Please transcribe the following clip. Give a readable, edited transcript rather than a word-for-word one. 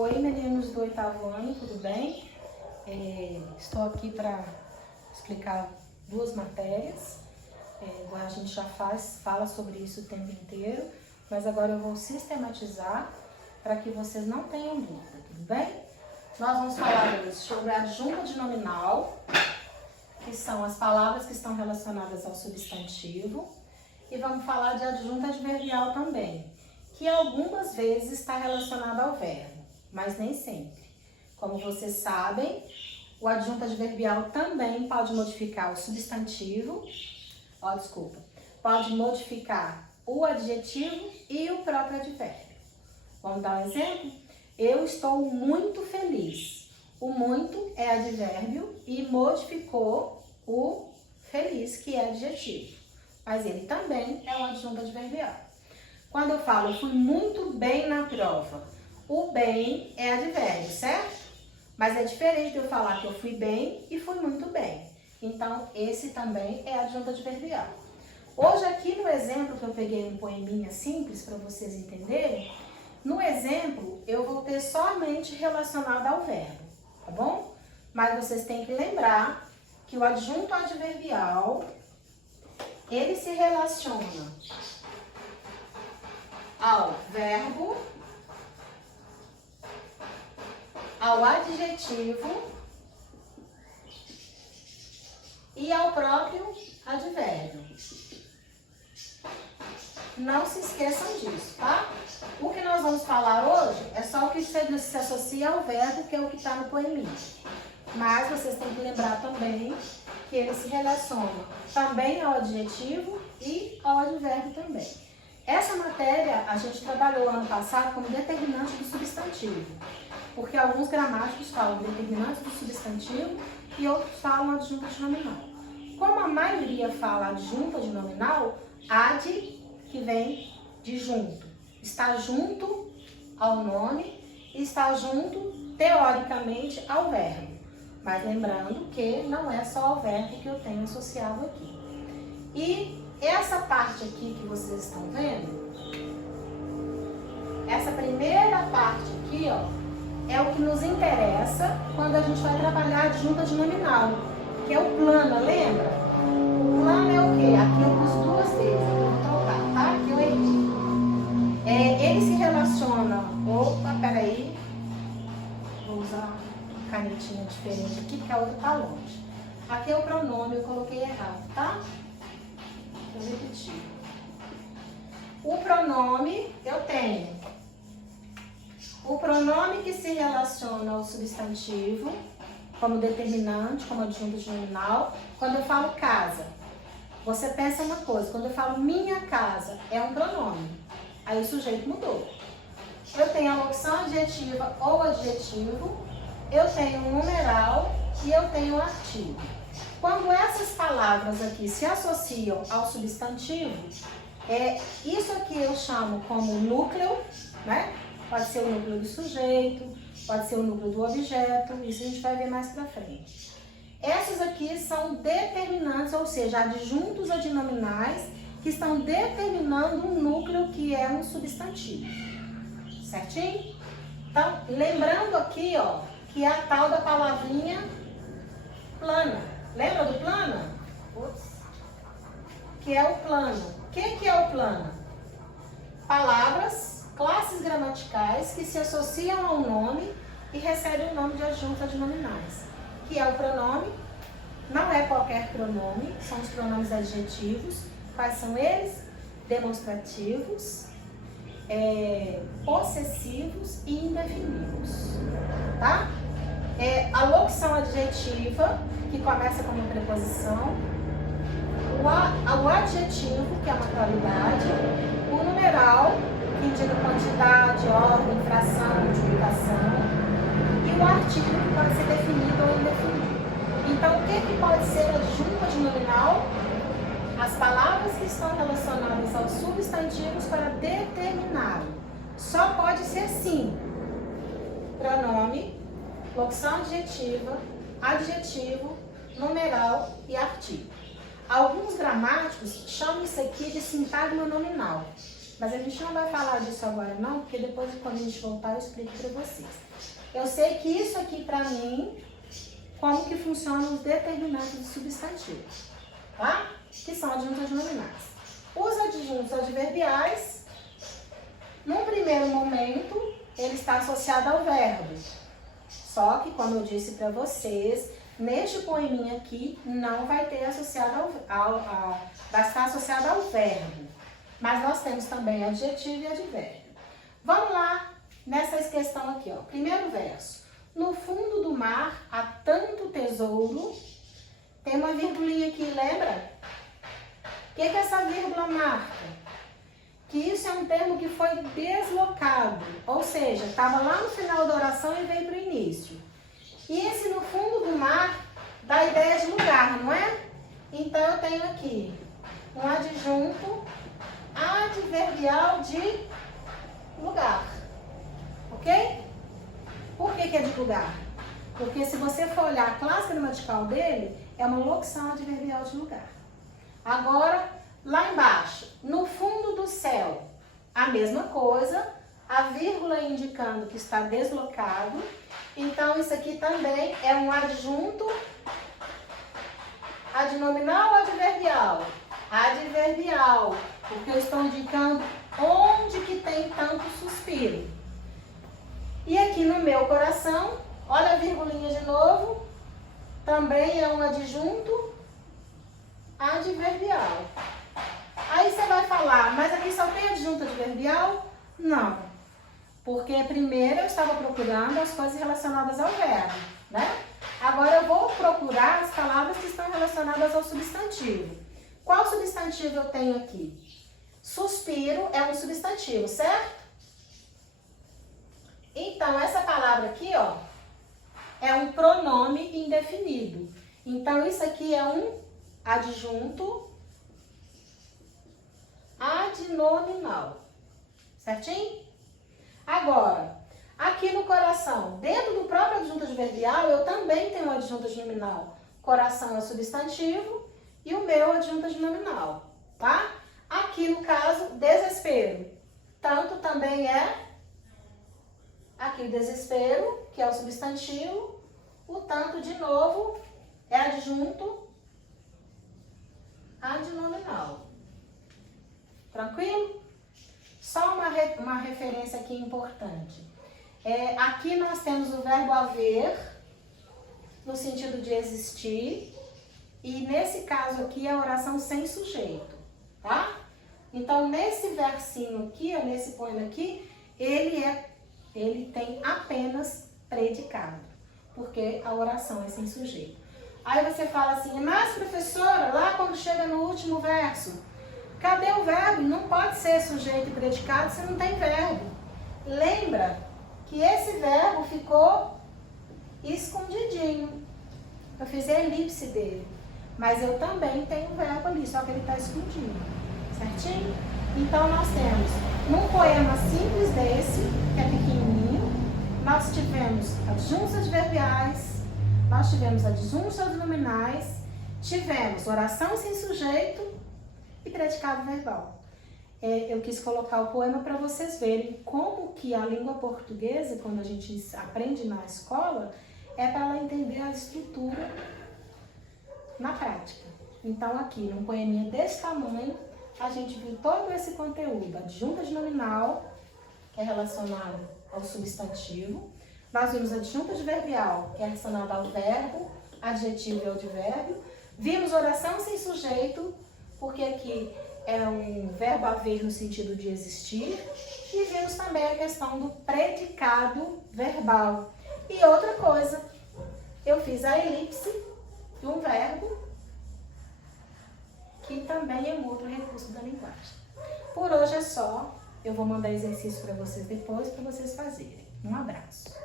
Oi, meninos do 8º ano, tudo bem? Estou aqui para explicar duas matérias. Igual a gente já fala sobre isso o tempo inteiro, mas agora eu vou sistematizar para que vocês não tenham dúvida, tudo bem? Nós vamos falar hoje sobre a adjunta de nominal, que são as palavras que estão relacionadas ao substantivo, e vamos falar de adjunta adverbial também, que algumas vezes está relacionada ao verbo, mas nem sempre. Como vocês sabem, o adjunto adverbial também pode modificar o substantivo, pode modificar o adjetivo e o próprio advérbio. Vamos dar um exemplo? Eu estou muito feliz. O muito é advérbio e modificou o feliz, que é adjetivo. Mas ele também é um adjunto adverbial. Quando eu falo, eu fui muito bem na prova, o bem é advérbio, certo? Mas é diferente de eu falar que eu fui bem e fui muito bem. Então, esse também é adjunto adverbial. Hoje aqui no exemplo que eu peguei um poeminha simples para vocês entenderem, no exemplo eu vou ter somente relacionado ao verbo, tá bom? Mas vocês têm que lembrar que o adjunto adverbial, ele se relaciona ao verbo, ao adjetivo e ao próprio advérbio. Não se esqueçam disso, tá? O que nós vamos falar hoje é só o que se associa ao verbo, que é o que está no poeminha. Mas vocês têm que lembrar também que ele se relaciona também ao adjetivo e ao advérbio também. Essa matéria a gente trabalhou ano passado como determinante do substantivo, porque alguns gramáticos falam determinante do substantivo e outros falam adjunta de nominal. Como a maioria fala adjunta de nominal, ad, que vem de junto, está junto ao nome e está junto, teoricamente, ao verbo. Mas lembrando que não é só o verbo que eu tenho associado aqui. E essa parte aqui que vocês estão vendo, essa primeira parte aqui, ó, é o que nos interessa quando a gente vai trabalhar a adjunta de nominal, que é o plano, lembra? O plano é o quê? Aqui eu pus duas vezes, aqui eu vou trocar, tá? Aqui eu errei. Ele se relaciona, vou usar canetinha diferente aqui, porque a outra tá longe. Aqui é o pronome, eu coloquei errado, tá? Vou repetir. O pronome, eu tenho o pronome que se relaciona ao substantivo, como determinante, como adjunto de nominal. Quando eu falo casa, você pensa uma coisa, quando eu falo minha casa, é um pronome. Aí o sujeito mudou. Eu tenho a locução adjetiva ou adjetivo, eu tenho um numeral e eu tenho um artigo. Quando essas palavras aqui se associam ao substantivo, isso aqui eu chamo como núcleo, né? Pode ser o núcleo do sujeito, pode ser o núcleo do objeto, isso a gente vai ver mais pra frente. Essas aqui são determinantes, ou seja, adjuntos adnominais que estão determinando um núcleo que é um substantivo. Certinho? Então, lembrando aqui, ó, que é a tal da palavrinha plana. Lembra do plano? Que é o plano. O que é o plano? Palavras, classes gramaticais que se associam ao nome e recebem o nome de adjunta adnominais. Que é o pronome, não é qualquer pronome, são os pronomes adjetivos. Quais são eles? Demonstrativos, possessivos e indefinidos. Tá? A locução adjetiva, que começa com uma preposição, o adjetivo, que é uma qualidade, o numeral, que indica quantidade, ordem, fração, multiplicação, e o artigo, que pode ser definido ou indefinido. Então, o que pode ser adjunta de nominal? As palavras que estão relacionadas aos substantivos para determinar. Só pode ser sim: pronome, locução adjetiva, adjetivo, numeral e artigo. Alguns gramáticos chamam isso aqui de sintagma nominal. Mas a gente não vai falar disso agora não, porque depois quando a gente voltar eu explico para vocês. Eu sei que isso aqui para mim, como que funcionam os determinantes do substantivo, tá? Que são adjuntos nominais. Os adjuntos adverbiais, num primeiro momento, ele está associado ao verbo. Só que, como eu disse para vocês, neste poeminha aqui, não vai ter associado vai estar associado ao verbo. Mas nós temos também adjetivo e advérbio. Vamos lá nessa questão aqui, ó. Primeiro verso. No fundo do mar há tanto tesouro. Tem uma virgulinha aqui, lembra? O que essa vírgula marca? Que isso é um termo que foi deslocado. Ou seja, estava lá no final da oração e veio para o início. E esse no fundo do mar dá a ideia de lugar, não é? Então eu tenho aqui um adjunto adverbial de lugar. Ok? Por que é de lugar? Porque se você for olhar a classe gramatical dele, é uma locução adverbial de lugar. Agora, lá embaixo, no fundo do céu, a mesma coisa, a vírgula indicando que está deslocado. Então, isso aqui também é um adjunto adnominal ou adverbial? Adverbial, porque eu estou indicando onde que tem tanto suspiro. E aqui no meu coração, olha a virgulinha de novo, também é um adjunto adverbial. Aí você vai falar, mas aqui só tem adjunto adverbial? Não, porque primeiro eu estava procurando as coisas relacionadas ao verbo, né? Agora eu vou procurar as palavras que estão relacionadas ao substantivo. Qual substantivo eu tenho aqui? Suspiro é um substantivo, certo? Então, essa palavra aqui, ó, é um pronome indefinido. Então, isso aqui é um adjunto adnominal. Certinho? Agora, aqui no coração, dentro do próprio adjunto adverbial, eu também tenho um adjunto adnominal. Coração é substantivo e o meu adjunto adnominal, tá? Aqui no caso, desespero. Tanto também é aqui o desespero, que é o substantivo. O tanto, de novo, é adjunto adnominal. Tranquilo? Só uma referência aqui importante. Aqui nós temos o verbo haver, no sentido de existir. E nesse caso aqui, a oração sem sujeito, tá? Então, nesse versinho aqui, nesse poema aqui, ele tem apenas predicado, porque a oração é sem sujeito. Aí você fala assim, mas professora, lá quando chega no último verso, cadê o verbo? Não pode ser sujeito e predicado se não tem verbo. Lembra que esse verbo ficou escondidinho. Eu fiz a elipse dele, mas eu também tenho o verbo ali, só que ele está escondido, certinho? Então nós temos, num poema simples desse, que é pequenininho, nós tivemos adjuntos adverbiais, nós tivemos adjuntos adnominais, tivemos oração sem sujeito e predicado verbal. Eu quis colocar o poema para vocês verem como que a língua portuguesa, quando a gente aprende na escola, é para ela entender a estrutura na prática. Então aqui, num poeminha desse tamanho, a gente viu todo esse conteúdo, adjunto adnominal, que é relacionado ao substantivo. Nós vimos adjunto adverbial, que é relacionado ao verbo, adjetivo e advérbio. Vimos oração sem sujeito, porque aqui é um verbo haver no sentido de existir. E vimos também a questão do predicado verbal. E outra coisa, eu fiz a elipse de um verbo, que também é um outro recurso da linguagem. Por hoje é só. Eu vou mandar exercício para vocês depois, para vocês fazerem. Um abraço.